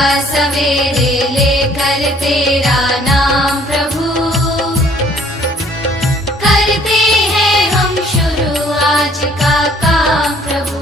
सवेरे लेकर तेरा नाम प्रभु, करते हैं हम शुरू आज का काम प्रभु।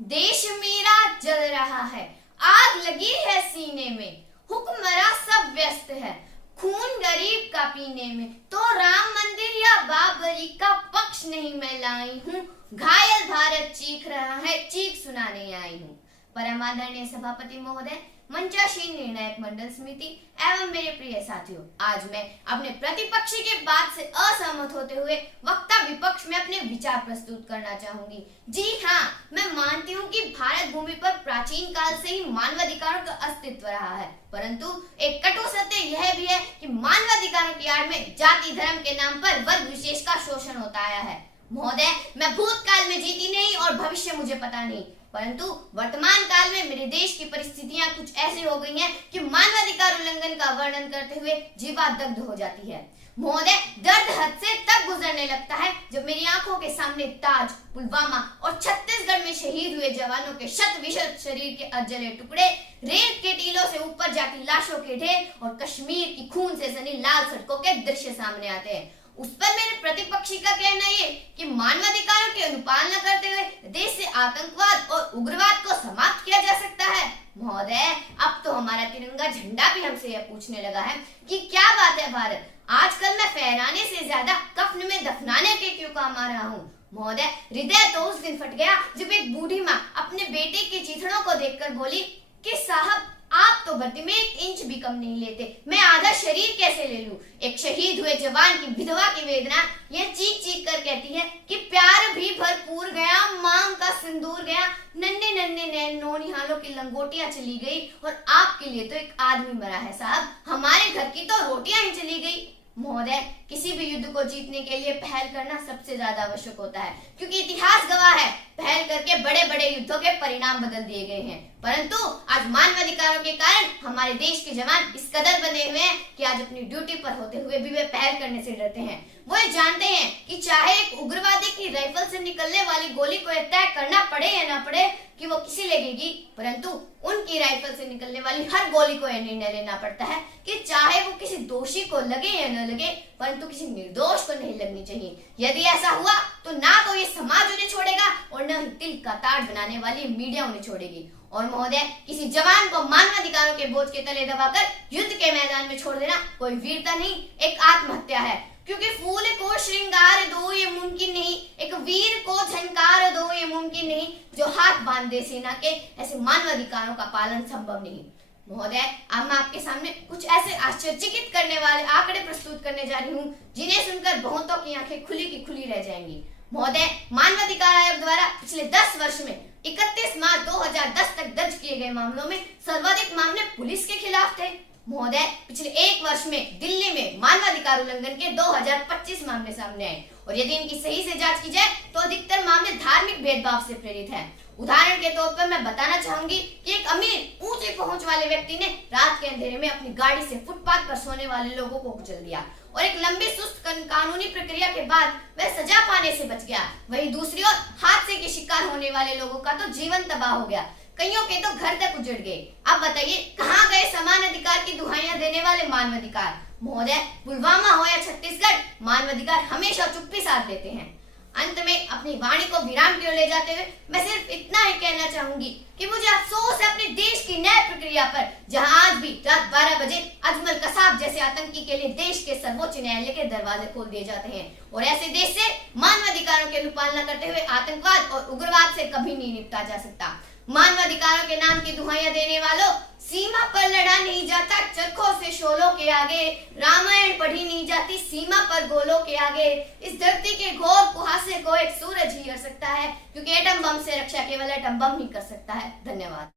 देश मेरा जल रहा है, आग लगी है सीने में, हुक्मरां सब व्यस्त है, खून गरीब का पीने में। तो राम मंदिर या बाबरी का पक्ष नहीं मैं लाई हूँ, घायल भारत चीख रहा है, चीख सुनाने आई हूँ। परम आदरणीय सभापति महोदय, मंचासीन निर्णायक मंडल समिति एवं मेरे प्रिय साथियों, आज मैं अपने प्रतिपक्षी के बात से असहमत होते हुए वक्ता विपक्ष में अपने विचार प्रस्तुत करना चाहूंगी। जी हाँ, मैं मानती हूँ कि भारत भूमि पर प्राचीन काल से ही मानवाधिकारों का अस्तित्व रहा है, परंतु एक कटु सत्य यह भी है कि मानवाधिकारों की आड़ में जाति धर्म के नाम पर वर्ग विशेष का शोषण होता आया है। महोदय, मैं भूतकाल में जीती नहीं और भविष्य मुझे पता नहीं, परंतु वर्तमान काल में मेरे देश की परिस्थितियां कुछ ऐसी हो गई हैं कि मानवाधिकार उल्लंघन का वर्णन करते हुए जीवा दग्ध हो जाती है। महोदय, दर्द हद से तब गुजरने लगता है जब मेरी आंखों के सामने ताज, पुलवामा और छत्तीसगढ़ में शहीद हुए जवानों के शत विशत शरीर के अजले टुकड़े, रेत के टीलों से ऊपर जाती लाशों के ढेर और कश्मीर की खून से सनी लाल सड़कों के दृश्य सामने आते हैं। उस पर मेरे प्रतिपक्षी का कहना ये कि मानवाधिकारों की अनुपालना करते हुए देश से आतंकवाद और उग्रवाद को समाप्त किया जा सकता है। महोदय, अब तो हमारा तिरंगा झंडा भी हमसे यह पूछने लगा है कि क्या बात है भारत, आजकल मैं फहराने से ज्यादा कफन में दफनाने के क्यों काम आ रहा हूँ। महोदय, हृदय तो उस दिन फट गया जब एक बूढ़ी माँ अपने बेटे के चिथड़ों को देखकर बोली कि साहब, आप तो बदले में 1 इंच भी कम नहीं लेते, मैं आधा शरीर कैसे ले लूं। एक शहीद हुए जवान की विधवा की वेदना यह चीख चीख कर कहती है कि प्यार भी भरपूर गया, मांग का सिंदूर गया, नन्हे नन्हे नैन नौनिहालों की लंगोटियां चली गई और आपके लिए तो एक आदमी मरा है साहब, हमारे घर की तो रोटियां ही चली गई। महोदय, किसी भी युद्ध को जीतने के लिए पहल करना सबसे ज्यादा आवश्यक होता है, क्योंकि इतिहास गवाह है पहल करके बड़े बड़े युद्धों के परिणाम बदल दिए गए हैं, परंतु आज मानवाधिकारों के कारण हमारे देश के जवान इस कदर बने हुए हैं कि आज अपनी ड्यूटी पर होते हुए भी वे पहल करने से डरते हैं। वो ये जानते हैं कि चाहे एक उग्रवादी की राइफल से निकलने वाली गोली को तय करना पड़े या ना पड़े कि वो किसी लगेगी, परंतु उनकी राइफल से निकलने वाली हर गोली को यह निर्णय लेना पड़ता है कि चाहे वो किसी दोषी को लगे या न लगे, परंतु किसी निर्दोष को नहीं लगनी चाहिए। यदि ऐसा हुआ तो ना तो ये समाज उन्हें छोड़ेगा और न ही तिल का ताड़ बनाने वाली मीडिया उन्हें छोड़ेगी। और महोदय, किसी जवान को मानवाधिकारों के बोझ के तले दबाकर युद्ध के मैदान में छोड़ देना कोई वीरता नहीं, एक आत्महत्या है, क्योंकि फूल को श्रृंगार दो ये मुमकिन नहीं, एक वीर को झंकार दो ये मुमकिन नहीं, जो हाथ बांध दे सेना के, ऐसे मानवाधिकारों का पालन संभव नहीं। महोदय, अब मैं आपके सामने कुछ ऐसे आश्चर्यचकित करने वाले आंकड़े प्रस्तुत करने जा रही हूँ जिन्हें सुनकर बहुतों की आंखें खुली की खुली रह जाएंगी। महोदय, मानवाधिकार आयोग द्वारा पिछले 10 वर्ष में 31 मार्च 2010 तक दर्ज किए गए मामलों में सर्वाधिक मामले पुलिस के खिलाफ थे। महोदय, पिछले 1 वर्ष में दिल्ली में मानवाधिकार उल्लंघन के 2025 मामले सामने आए और यदि इनकी सही से जांच की जाए तो अधिकतर मामले धार्मिक भेदभाव से प्रेरित हैं। उदाहरण के तौर पर मैं बताना चाहूंगी कि एक अमीर ऊंची पहुंच वाले व्यक्ति ने रात के अंधेरे में अपनी गाड़ी से फुटपाथ पर सोने वाले लोगों को कुचल दिया और एक लंबी सुस्त कानूनी प्रक्रिया के बाद वह सजा पाने से बच गया। वहीं दूसरी ओर हादसे के शिकार होने वाले लोगों का तो जीवन तबाह हो गया, कईयों के तो घर तक उजड़ गए। अब बताइए, कहाँ गए समान अधिकार की दुहाइयां देने वाले मानवाधिकार। महोदय, पुलवामा हो या छत्तीसगढ़, मानवाधिकार हमेशा चुप्पी साध देते हैं। अंत में अपनी वाणी को विराम की ओर ले जाते हुए मैं सिर्फ इतना ही कहना चाहूंगी कि मुझे अफसोस है अपने देश की न्याय प्रक्रिया पर, जहां आज भी रात 12 बजे अजमल कसाब जैसे आतंकी के लिए देश के सर्वोच्च न्यायालय के दरवाजे खोल दिए जाते हैं और ऐसे देश से मानवाधिकारों की अनुपालना करते हुए आतंकवाद और उग्रवाद से कभी नहीं निपटा जा सकता। मानवाधिकारों के नाम की दुहाइयां देने वालों, सीमा पर लड़ा नहीं जाता चरखों से शोलों के आगे, रामायण पढ़ी नहीं जाती सीमा पर गोलों के आगे, इस धरती के घोर कुहासे को एक सूरज ही कर सकता है, क्योंकि एटम बम से रक्षा केवल एटम बम ही कर सकता है। धन्यवाद।